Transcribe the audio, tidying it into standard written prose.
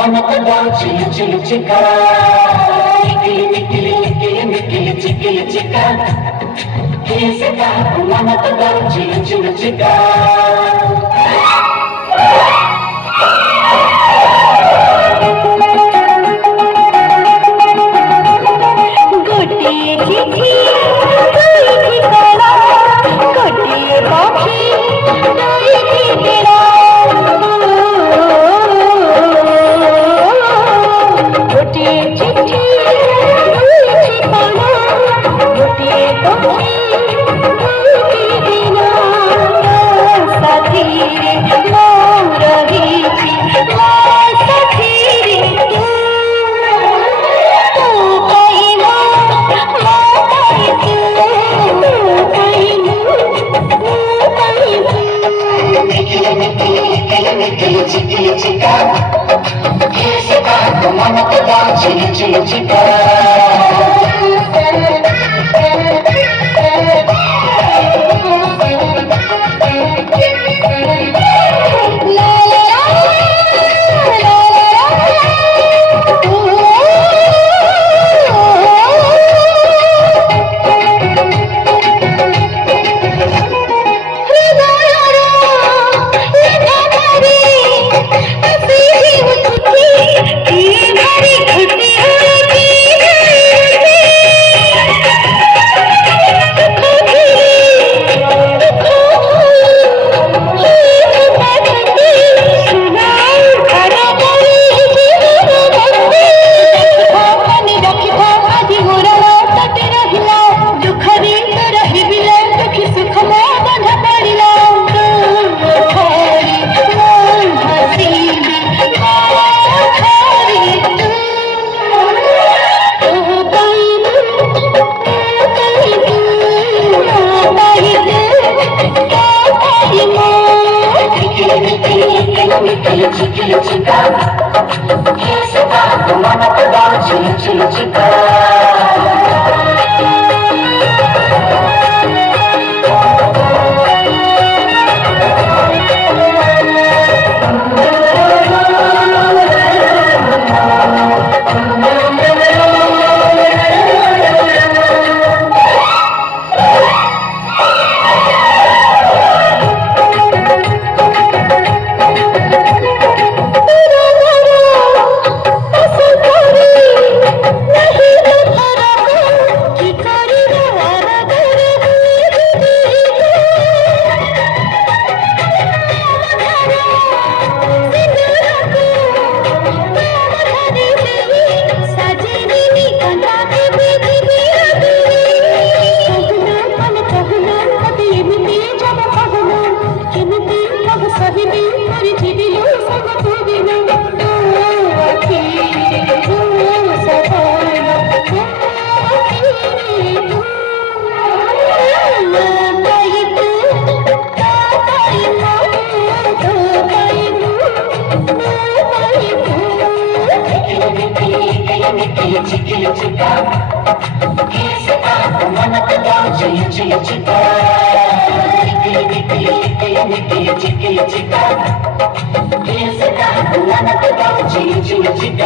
మమతగా చిలు చిలు చిక్క చిక్కిలి మిక్కిలి చిక్కిలి మిక్కిలి చిక్కిలి చిక్క కేసిక మమతగా చిలు చిలు చిక్క చిక్కిలి చిక్క కేసిక మమతగా చిలు చిలు చిక్క చిక్కిలి చిక్క కేసిక మమతగా చిలు చిలు చిక్క చిక్కిలి చిక్క కేసిక మమతగా చిలు చిలు చిక్క చిక్కిలి మిక్కిలి చిక్కిలి మిక్కిలి చిక్కిలి చిక్క కేసిక మమతగా చిలు చిలు చిక్క